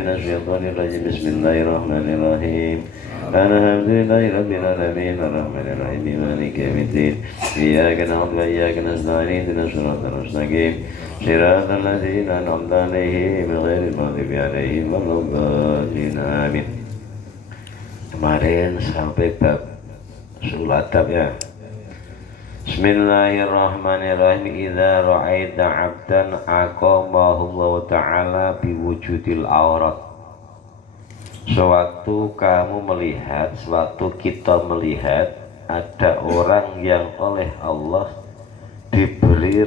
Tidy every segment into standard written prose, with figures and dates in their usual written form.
من الشيطان الرجيم بسم الله الرحمن الرحيم الحمد لله رب العالمين الرحمن الرحيم مالك يوم الدين إياك نعبد وإياك نستعين اهدنا الصراط المستقيم صراط الذين أنعمت عليهم غير المغضوب عليهم ولا الضالين آمين. Kemarin sampai bab usul adab ya. Bismillahirrahmanirrahim. Idza ra'aita 'abdan aqamahu Allah taala biwujudil aurat. Sewaktu kita melihat ada orang yang oleh Allah diberi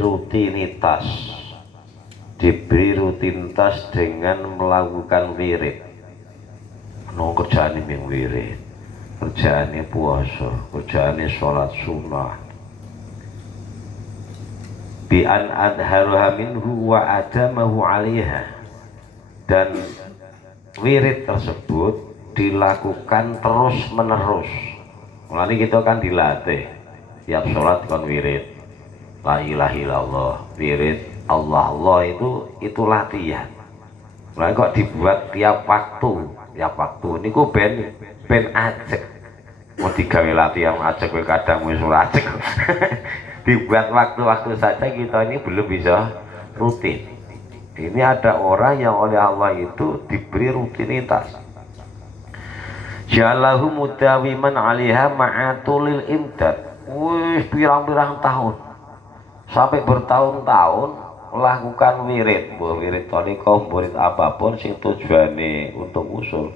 rutinitas dengan melakukan wirid. Kerjaane ming wirid, kerjaane puasa, kerjaane sholat sunnah. Bi an adharuha minhu wa adamahu 'alaiha, dan wirid tersebut dilakukan terus menerus. Mulane kita kan dilatih tiap sholat kan wirid, la ilaha illallah, wirid Allah itu latihan. Mulane kok dibuat tiap waktu niku ben ajek. Mau digawe latihan ajek kowe kadang wis ora ajek. Dibuat waktu-waktu saja kita ini belum bisa rutin. Ini ada orang yang oleh Allah itu diberi rutinitas. Ja'alahu mudawiman 'alaiha ma'atulil imdad. Wih, pirang-pirang tahun. Sampai bertahun-tahun melakukan wirid, wirid thariqah, wirid apapun sing tujuane untuk usul.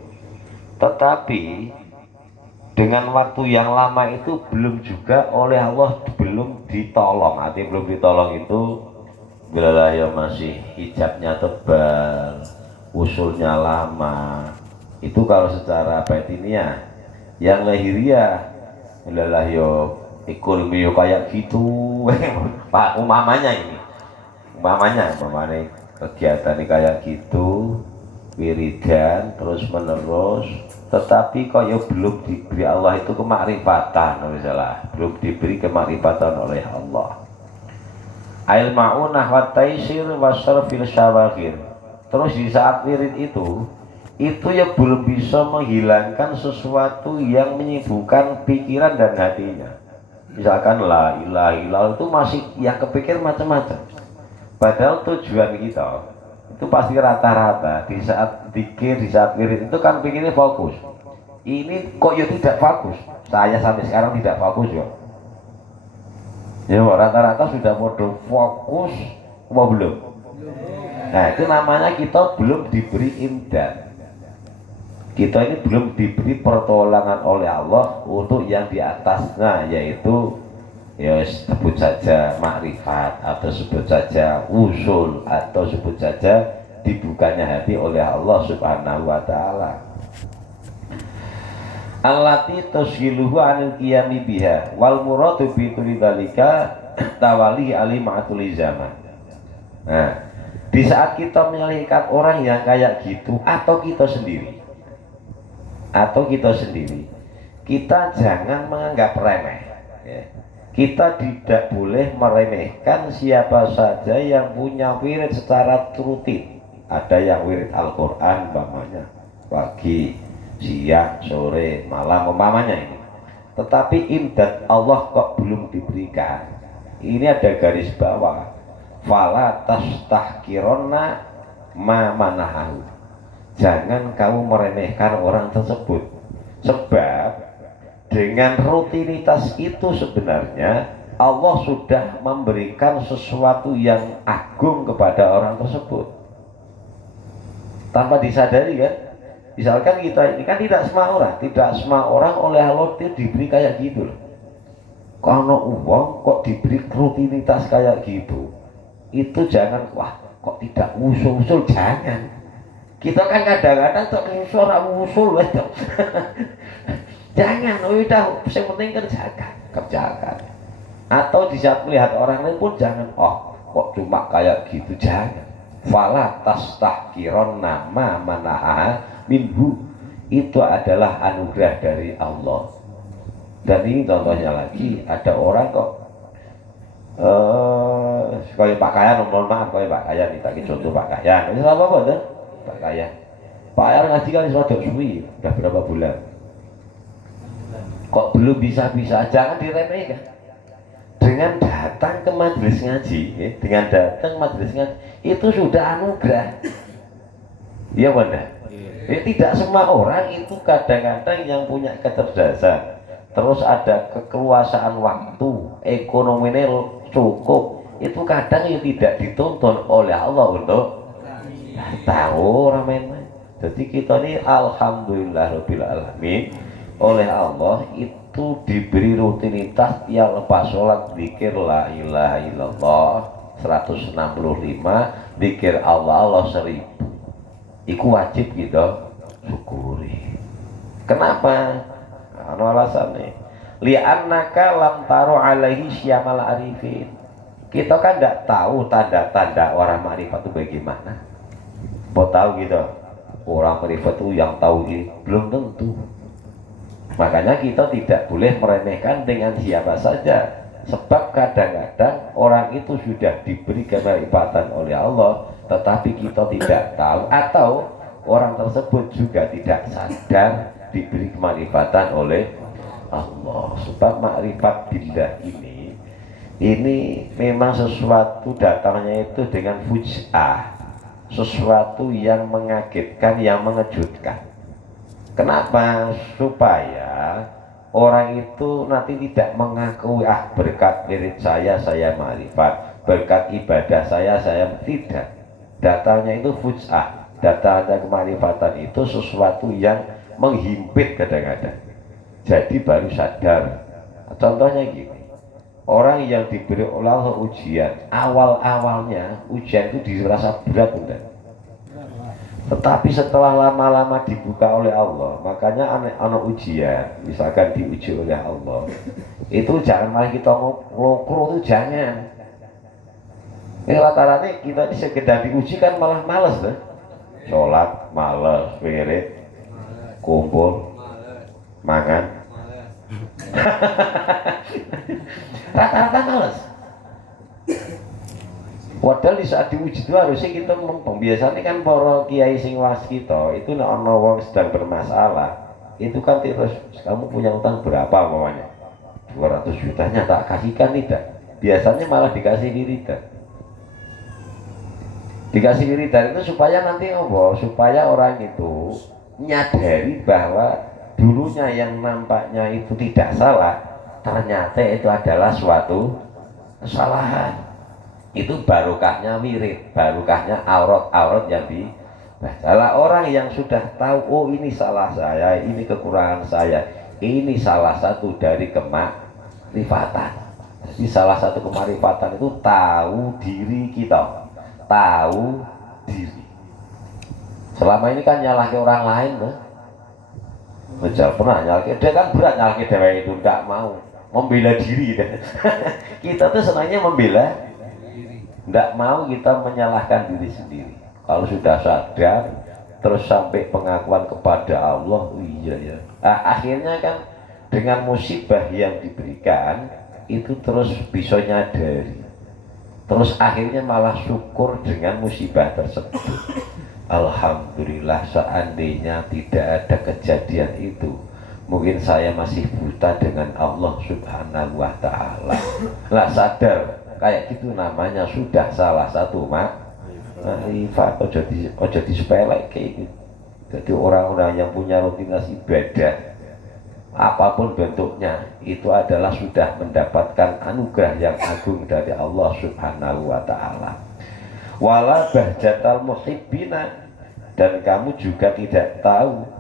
Tetapi dengan waktu yang lama itu belum juga oleh Allah belum ditolong. Artinya belum ditolong itu bila ya masih hijabnya tebal, usulnya lama. Itu kalau secara batiniah. Yang lahiriah bila yo ikul miyo kayak gitu. Pak umamanya kegiatan kayak gitu, wiridan terus menerus, tetapi kok ya belum diberi Allah itu kemakrifatan, misalnya belum diberi kemakrifatan oleh Allah. Ail ma'unah wa taisir wa syarfil syawagir. Terus di saat wirid itu ya belum bisa menghilangkan sesuatu yang menyibukkan pikiran dan hatinya. Misalkan la ilaha illallah itu masih yang kepikir macam-macam. Padahal tujuan kita itu pasti rata-rata di saat zikir, di saat wirid itu kan pinginnya fokus. Ini kok ya tidak fokus. Saya sampai sekarang tidak fokus ya. Ya rata-rata sudah modal fokus, mau belum? Nah itu namanya kita belum diberi imdad. Kita ini belum diberi pertolongan oleh Allah untuk yang di atasnya, yaitu ya sebut saja makrifat, atau sebut saja usul, atau sebut saja dibukanya hati oleh Allah Subhanahu wa taala. Allati tasghiluhu anil qiyami biha wal muradu bi dzalika tawali alimatul zaman. Nah, di saat kita melihat orang yang kayak gitu atau kita sendiri, kita jangan menganggap remeh ya. Kita tidak boleh meremehkan siapa saja yang punya wirid secara rutin. Ada yang wirid Al-Quran umpamanya pagi, siang, sore, malam umpamanya ini. Tetapi imdad Allah kok belum diberikan. Ini ada garis bawah. Fala tastahkironna ma manahu. Jangan kamu meremehkan orang tersebut. Sebab dengan rutinitas itu sebenarnya Allah sudah memberikan sesuatu yang agung kepada orang tersebut tanpa disadari kan. Misalkan kita ini kan tidak semua orang oleh Allah itu diberi kayak gitu loh. Kalau uang kok diberi rutinitas kayak gitu, itu jangan wah kok tidak usul-usul, jangan. Kita kan kadang-kadang tak usul jangan, udah yang penting kerjakan. Atau di saat melihat orang lain pun jangan, oh kok cuma kayak gitu, jangan. Fala tastahkironna ma mana'a minhu. Itu adalah anugerah dari Allah. Dan ini contohnya lagi, ada orang kok kayak pakaian, mohon maaf, kayak pakaian, kita contoh pakaian. Ini apa tuh? Pakaian. Pak Ayar ngaji kan rodok suwi, udah berapa bulan? Kok belum bisa-bisa? Jangan diremehkan. Dengan datang ke majelis ngaji, ya, dengan datang majelis ngaji itu sudah anugerah. Iya benar. Ya, tidak semua orang itu kadang-kadang yang punya kecerdasan, terus ada kekeluasaan waktu, ekonominya cukup, itu kadang ya tidak dituntun oleh Allah untuk tahu orang memang. Jadi kita ini alhamdulillahirabbil alamin oleh Allah itu diberi rutinitas yang lepas sholat zikir la ilaha illallah 165, zikir Allah 1000. Iku wajib gitu syukuri. Kenapa? Ano alasannya? Li'annaka lam taru alaihi syamal arifin. Kita kan tidak tahu tanda-tanda orang makrifat itu bagaimana. Mau tahu gitu? Orang makrifat itu yang tahu ini belum tentu. Makanya kita tidak boleh meremehkan dengan siapa saja. Sebab kadang-kadang orang itu sudah diberi kemakrifatan oleh Allah, tetapi kita tidak tahu, atau orang tersebut juga tidak sadar diberi kemakrifatan oleh Allah. Sebab makrifat billah ini memang sesuatu datangnya itu dengan fuj'ah, sesuatu yang mengagetkan, yang mengejutkan. Kenapa? Supaya orang itu nanti tidak mengakui berkat wirid saya makrifat, berkat ibadah saya tidak. Datangnya itu fuj'ah, datangnya kemarifatan itu sesuatu yang menghimpit kadang-kadang. Jadi baru sadar. Contohnya gini, orang yang diberi oleh Allah ujian, awal-awalnya ujian itu dirasa berat, enggak? Tetapi setelah lama-lama dibuka oleh Allah, makanya anak ujian, misalkan diuji oleh Allah, itu jangan malah kita ngelokro, itu jangan. Ini rata-rata kita ini sekedar diuji kan malah males deh. Sholat males, wirid, kumpul, mangan. Rata-rata males. Padahal di saat diuji itu harusnya kita mempeng. Biasanya kan para kiai sing was kita itu nek ana wong sedang bermasalah, itu kan terus kamu punya utang berapa mamanya? 200 jutanya tak kasihkan, tidak. Biasanya malah dikasih wiridan. Dikasih wiridan itu supaya nanti apa? Supaya orang itu menyadari bahwa dulunya yang nampaknya itu tidak salah, ternyata itu adalah suatu kesalahan. Itu barokahnya wirid, barokahnya aurat yang salah. Orang yang sudah tahu, oh ini salah saya, ini kekurangan saya, ini salah satu dari kemakrifatan. Jadi salah satu kemakrifatan itu tahu diri kita, tahu diri. Selama ini kan nyalahke orang lain, pernah nyalahke dia, kan berat nyalahke dewa itu, tidak mau membela diri. Kita tuh senangnya membela. Tidak mau kita menyalahkan diri sendiri. Kalau sudah sadar, terus sampai pengakuan kepada Allah, oh iya ya. Nah, akhirnya kan dengan musibah yang diberikan itu terus bisa nyadari. Terus akhirnya malah syukur dengan musibah tersebut. Alhamdulillah, seandainya tidak ada kejadian itu, mungkin saya masih buta dengan Allah Subhanahu wa ta'ala. Lah sadar kayak gitu, namanya sudah salah satu makrifat. Ojo disepelek kayak gitu. Jadi orang-orang yang punya rutinitas ibadah apapun bentuknya itu adalah sudah mendapatkan anugerah yang agung dari Allah Subhanahu wa ta'ala. Wala bahjatal muhibbina, dan kamu juga tidak tahu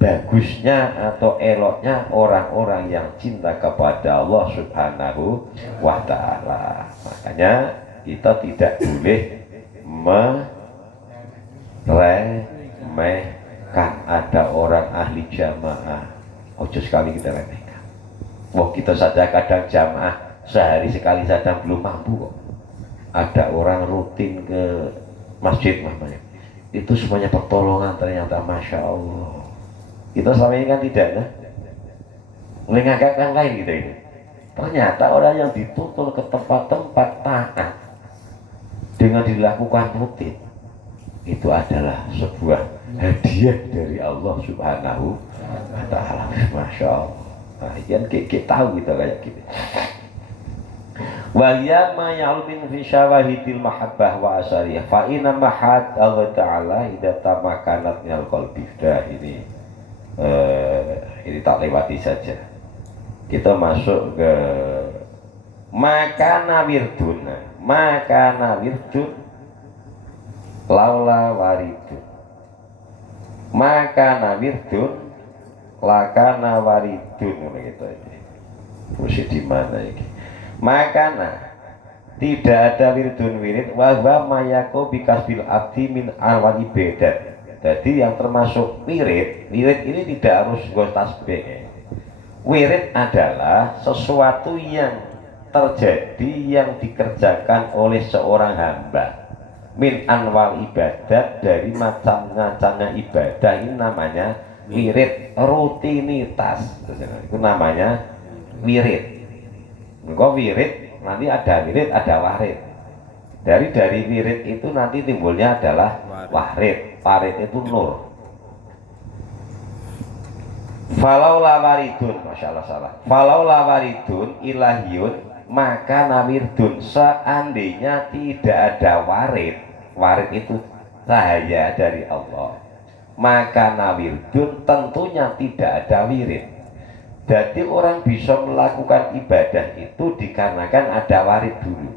bagusnya atau eloknya orang-orang yang cinta kepada Allah Subhanahu wa ta'ala. Makanya kita tidak boleh meremehkan. Ada orang ahli jamaah, ojo sekali kita remehkan. Wah, kita saja kadang jamaah sehari sekali saja belum mampu kok. Ada orang rutin ke masjid mamanya, itu semuanya pertolongan ternyata, Masya Allah. Kita selama ini kan tidak ya, mengangkat yang lain gitu ini. Ternyata orang yang dituntun ke tempat-tempat taat dengan dilakukan rutin, itu adalah sebuah hadiah dari Allah Subhanahu wa Ta'ala. Masya Allah. Nah, kan kita tahu kita kayak gitu. Waliya ma ya'lumin fi syawahidil mahabbah wa asariyah fa inna mahad Allah Ta'ala idza tamakanat minal qalbi. Dah ini tak lewati saja. Kita masuk ke makana wirdun laula waridun makana wirdun lakana waridun gitu aja. Mesti di mana ini? Makana tidak ada wirdun wirid wahwa mayako bikasbil abdi min awal ibadat. Jadi yang termasuk wirid ini tidak harus nggo tasbih. Wirid adalah sesuatu yang terjadi yang dikerjakan oleh seorang hamba min anwal ibadat, dari macam-macamnya ibadah. Ini namanya wirid, rutinitas. Itu namanya wirid. Engkau wirid, nanti ada wirid, ada warid. Dari wirid itu nanti timbulnya adalah warid. Warid itu nur. Falau lawaridun, masya Allah salah. Falau lawaridun ilahiyun maka nawirdun. Seandainya tidak ada warid, warid itu cahaya dari Allah, maka nawirdun tentunya tidak ada wirid. Jadi orang bisa melakukan ibadah itu dikarenakan ada warid dulu.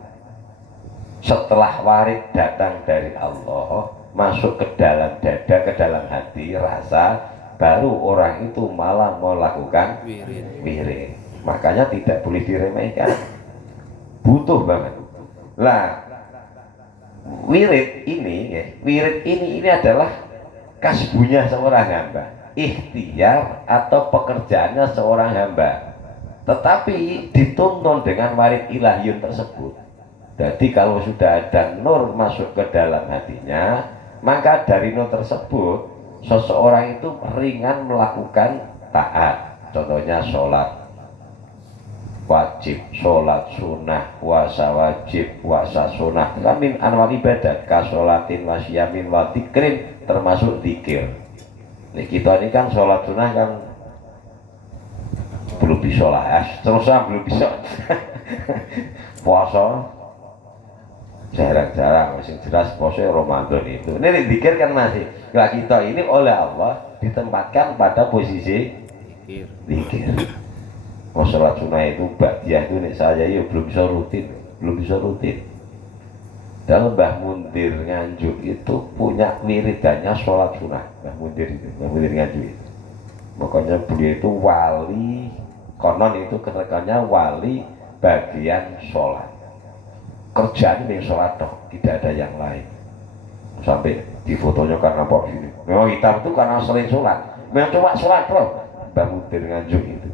Setelah warid datang dari Allah, masuk ke dalam dada, ke dalam hati, rasa, baru orang itu malah melakukan wirid. Makanya tidak boleh diremehkan, butuh banget. Lah, wirid ini adalah kasbunya seorang hamba, ikhtiar atau pekerjaannya seorang hamba, tetapi dituntun dengan warid ilahiyun tersebut. Jadi kalau sudah ada nur masuk ke dalam hatinya, maka dari nur tersebut seseorang itu ringan melakukan taat. Contohnya sholat wajib, sholat sunnah, puasa wajib, puasa sunnah, min anwal ibadat, kasolatin wasyamin wadikrin, termasuk zikir. Nih kita ini kan sholat sunnah kan belum bisa lah, terusnya belum bisa. Puasa jarang-jarang, masih jelas puasa Ramadan itu. Ini zikir kan masih. Nah, kita ini oleh Allah ditempatkan pada posisi zikir. Mau sholat sunnah itu ba'diyah itu nih saya ya belum bisa rutin. Dan Mbah Mundir Nganjuk itu punya wiridannya sholat sunnah. Mbah Mundir Nganjuk itu. Makanya beliau itu wali, konon itu ketekannya wali bagian sholat. Kerjaan yang sholat toh, tidak ada yang lain. Sampai di fotonya karena apa ini? Memang hitam itu karena sering sholat. Memang cuma sholat toh, Mbah Mundir Nganjuk itu.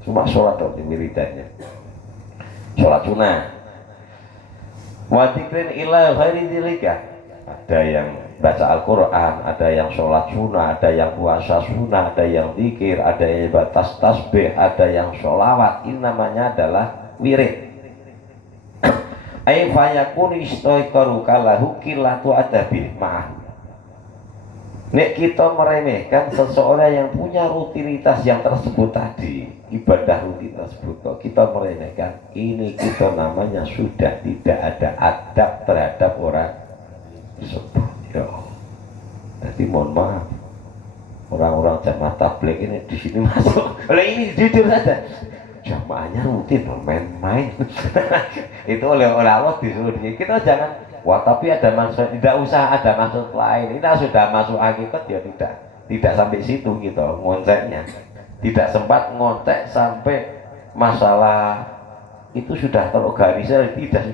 Cuma sholat toh di wiridannya. Sholat sunnah. Wadikrin ila ghairi dzalika. Ada yang baca Al-Quran, ada yang sholat sunnah, ada yang puasa sunnah, ada yang zikir, ada yang batas tasbih, ada yang sholawat. Ini namanya adalah wirid. Ai fayakun istoikaru kalahu qillatu adabil ma'ah. Nek kita meremehkan seseorang yang punya rutinitas yang tersebut tadi, ibadah rutin tersebut, kok kita meremehkan, ini kita namanya sudah tidak ada adab terhadap orang tersebut. Ya. Jadi mohon maaf, orang-orang jamaah tabligh ini di sini masuk. Oleh ini jujur saja. Jamaahnya rutin main-main. Itu oleh Allah disuruh. Kita jangan, wah tapi ada maksud, tidak usah ada maksud lain. Kita sudah masuk hakikat ya tidak sampai situ gitu ngonteknya. Tidak sempat ngontek sampai masalah itu sudah terorganisir, tidak.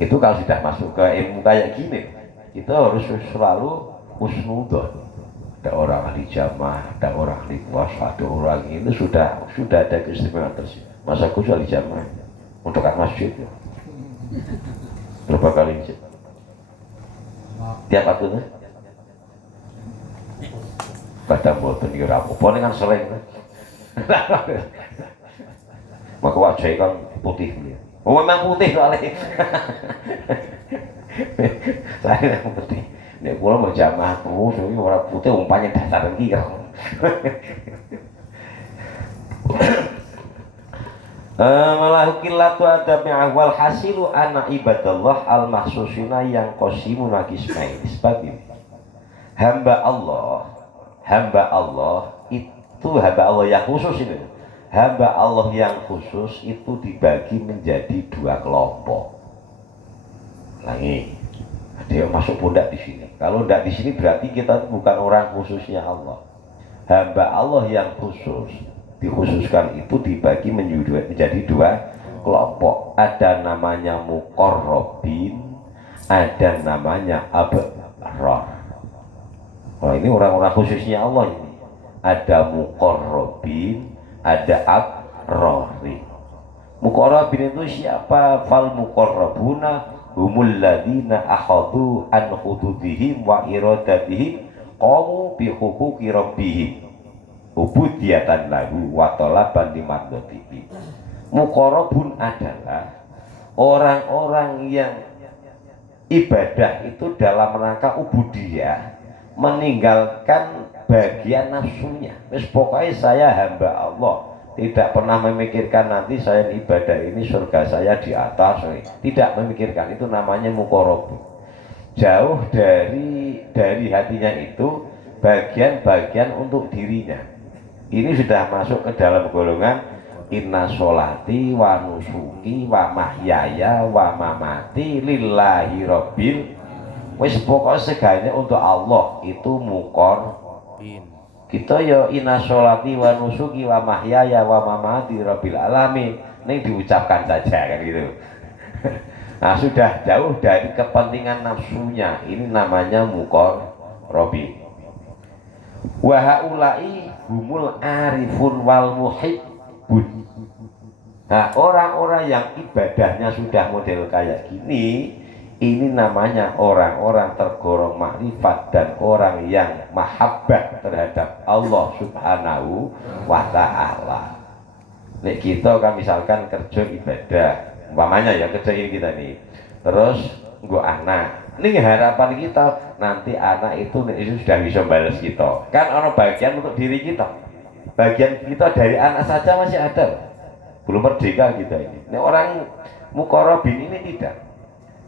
Itu kalau sudah masuk ke ilmu kayak gini, kita harus selalu husnudzon. Ada orang ahli jamaah, ada orang ahli puasa, ada orang ini sudah ada keistimewaan tersebut. Masa aku ahli jamaah untuk kat masjid ya. Berapa kali masjid? Tiap waktu tuh? Pada mboten iki ora apa-apa ning kan sering. Maka wajah kan putih dia. Oh memang putih soalnya. Saya yang putih. Nek kula mau jamaah terus iki ora putih umpamane dasar iki kok. Malah qillatu adabi awal hasilu ana ibadallah al mahsusina yang qasimuna qismain. Sebab ini hamba Allah itu hamba Allah yang khusus ini. Hamba Allah yang khusus itu dibagi menjadi dua kelompok. Lagi ada yang masuk pundak di sini. Kalau tidak di sini berarti kita bukan orang khususnya Allah. Hamba Allah yang khusus dikhususkan itu dibagi menjadi dua kelompok. Ada namanya muqarrabin, ada namanya abrar. Nah, ini orang-orang khususnya Allah ini. Ada muqarrabin, ada abrari. Muqarrabin itu siapa? Fal muqarrabuna humul ladina akhadhu an hududihim wa iradatihim qamu bi huquqi rabbihim ubudiyatan lahu wa talaban limadatihi. Muqarrabun adalah orang-orang yang ibadah itu dalam rangka ubudiyah, meninggalkan bagian nafsunya. Wis pokoknya saya hamba Allah, tidak pernah memikirkan nanti saya ibadah ini surga saya di atas, tidak memikirkan. Itu namanya muqarrabun. Jauh dari hatinya itu bagian-bagian untuk dirinya. Ini sudah masuk ke dalam golongan inna sholati wa nusuki wa mahyaya wa mamati lillahi rabbil. Wis pokoknya segalanya untuk Allah. Itu muqarrabin. Kita ya inna sholati wa nusuki wa mahyaya wa mamati rabbil alamin. Ini diucapkan saja kan gitu. Nah, sudah jauh dari kepentingan nafsunya. Ini namanya muqarrabin. Wa haula'i humul arifun wal muhibbun. Nah, orang-orang yang ibadahnya sudah model kayak gini, ini namanya orang-orang tergolong makrifat dan orang yang mahabbah terhadap Allah Subhanahu wa ta'ala. Nek kita kan misalkan kerja ibadah, umpamanya ya kerja ini kita nih, terus nggo anak. Ini harapan kita nanti anak itu sudah bisa balas kita. Kan ono bagian untuk diri kita. Bagian kita dari anak saja masih ada. Belum merdeka kita ini. Nek orang muqarrabin ini tidak.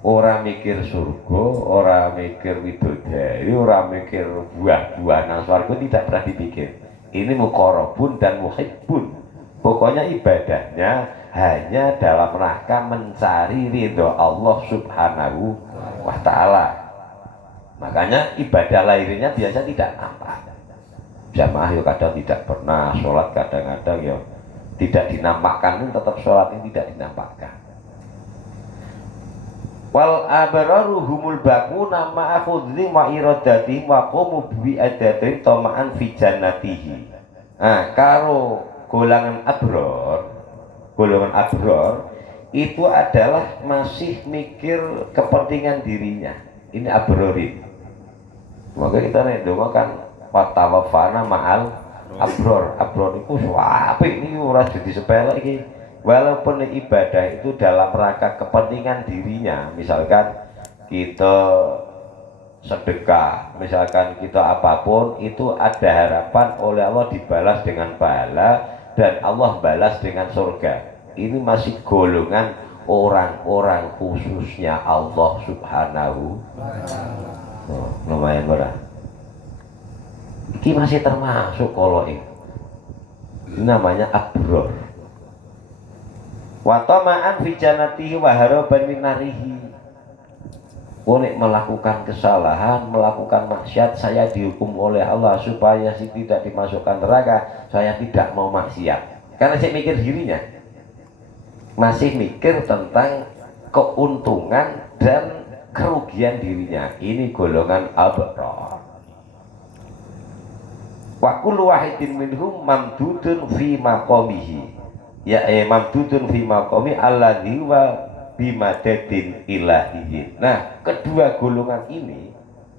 Orang mikir surga, orang mikir widodari, orang mikir buah-buah nang swarga, tidak pernah dipikir. Ini muqarrabun dan muhibbun. Pokoknya ibadahnya hanya dalam rangka mencari ridho Allah Subhanahu wa ta'ala. Makanya ibadah lahirnya biasa tidak nampak. Jamaah ya kadang tidak pernah, sholat kadang-kadang ya tidak dinampakkan, tetap sholat ini tidak dinampakkan. Wal abraru humul bakuna ma'akhudzi wa iradatihim wa qumu bi adatin tama'an fi jannatihi. Nah, karo golongan abror itu adalah masih mikir kepentingan dirinya. Ini abrorin. Maka kita nek donga kan watawafana ma'al abror. Abror itu apik iki ora jadi sepele iki. Walaupun ibadah itu dalam rangka kepentingan dirinya, misalkan kita sedekah, misalkan kita apapun, itu ada harapan oleh Allah dibalas dengan pahala dan Allah balas dengan surga. Ini masih golongan orang-orang khususnya Allah Subhanahu. Lumayan berat. Ini masih termasuk kalau ini namanya abror. Wa tama'an fi jannatihi wa haraban min narihi. Boleh melakukan kesalahan, melakukan maksiat, saya dihukum oleh Allah supaya saya tidak dimasukkan neraka, saya tidak mau maksiat. Karena saya mikir dirinya, masih mikir tentang keuntungan dan kerugian dirinya. Ini golongan abrar. Wa kullu wahidin minhum mamdudun fi maqamihi. Ya mamdudun fi maqami alladzi wa bimadadin ilahiyyin. Nah, kedua golongan ini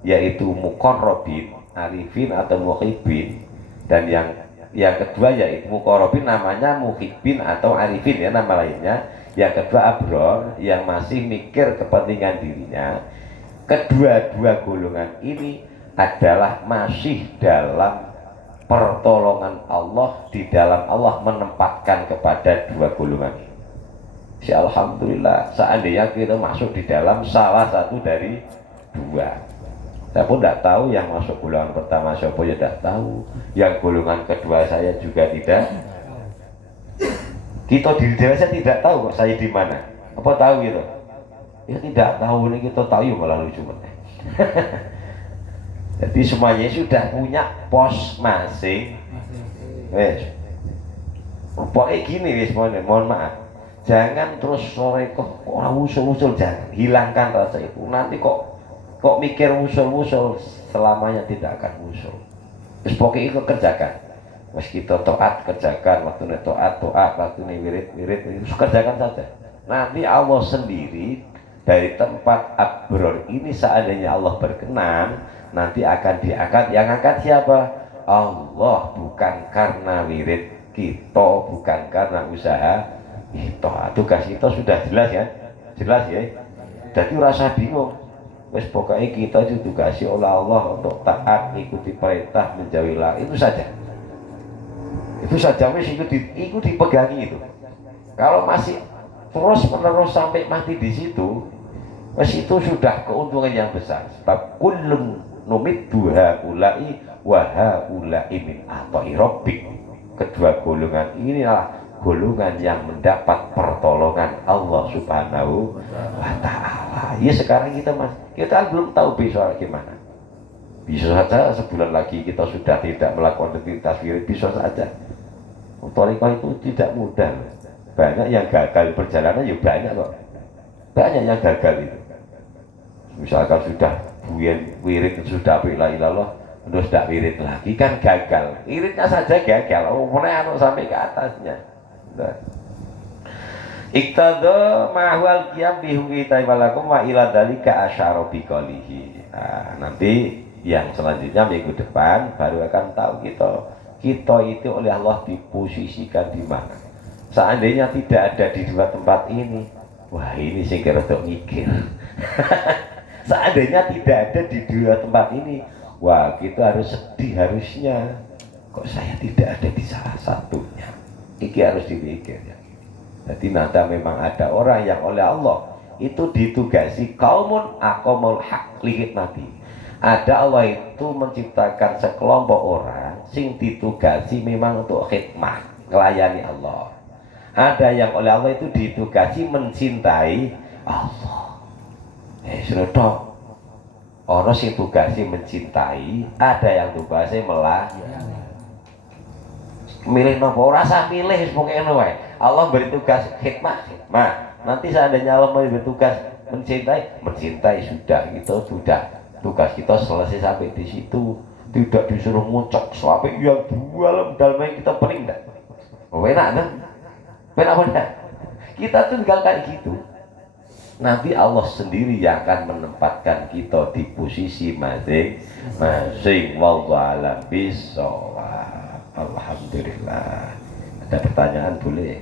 yaitu muqarrabin, arifin atau muhibbin, dan yang kedua yaitu muqarrabin namanya muhibbin atau arifin ya nama lainnya. Yang kedua abror yang masih mikir kepentingan dirinya. Kedua-dua golongan ini adalah masih dalam pertolongan Allah, di dalam Allah menempatkan kepada dua golongan ini. Alhamdulillah, seandainya kita masuk di dalam salah satu dari dua. Saya pun tidak tahu yang masuk golongan pertama siapa, ya tidak tahu. Yang golongan kedua saya juga tidak. Kita diri saya tidak tahu kok saya di mana. Apa tahu gitu? Ya tidak tahu, ini kita tahu ya malah lucu. Jadi semuanya sudah punya pos masing. Wes. Pokoknya gini wis, mohon maaf. Jangan terus sore kok orang usul-usul, jangan hilangkan rasa itu. Nanti kok mikir usul-usul, selamanya tidak akan usul. Terus pokoknya itu kerjakan. Mas kita taat kerjakan, waktu ini taat, waktu ini wirid, kerjakan saja. Nanti Allah sendiri dari tempat abror ini, seandainya Allah berkenan, nanti akan diangkat. Yang angkat siapa? Allah, bukan karena wirid kita, bukan karena usaha kita. Tugas kita sudah jelas ya, jelas ya. Jadi rasa bingung. Wes pokoknya kita itu dikasih oleh Allah untuk taat, ikuti perintah, menjauhi larangan, itu saja. Itu saja, wes itu dipegangi itu. Kalau masih terus menerus sampai mati di situ, wes itu sudah keuntungan yang besar. Sebab kullun numiddu haula'i wa haula'i min ata'i rabbik. Kedua golongan inilah golongan yang mendapat pertolongan Allah Subhanahu wa Ta'ala. Ya sekarang kita belum tahu besok gimana. Bisa saja sebulan lagi kita sudah tidak melakukan aktivitas wirid, bisa saja. Thariqah itu tidak mudah. Banyak yang gagal perjalanan, ya banyak kok. Banyak yang gagal itu. Misalkan sudah wirid sudah la ilallah, terus tidak wirid lagi kan gagal. Wiridnya saja gagal. Umurnya sampai ke atasnya. Iqtada ma'hual qiyam bihuqi taibalakum wa ila dalika asyara biqalihi. Nanti yang selanjutnya minggu depan baru akan tahu kita itu oleh Allah diposisikan di mana. Seandainya tidak ada di dua tempat ini, wah ini sing kira mikir. Seandainya tidak ada di dua tempat ini, wah kita harus sedih harusnya. Kok saya tidak ada di salah satunya? Iki harus dipikir ya. Jadi nanti memang ada orang yang oleh Allah itu ditugasi kaumun aqamul haq likhidmati. Ada Allah itu menciptakan sekelompok orang sing ditugasi memang untuk khidmah, melayani Allah. Ada yang oleh Allah itu ditugasi mencintai Allah. Sudah toh. Orang sing tugasi mencintai, ada yang tugasi melayani. Milih nopo rasa milih pokoknya wae. Allah beri tugas khidmah. Nanti seandainya Allah beri tugas mencintai sudah sudah tugas kita selesai sampai di situ. Tidak disuruh muncak sampai yang dua dalam yang kita pening enggak. Enak kan? Benar. Kita tuh tinggal kayak gitu. Nanti Allah sendiri yang akan menempatkan kita di posisi masing-masing. Wallahu a'lam bishawab. Alhamdulillah. Ada pertanyaan boleh?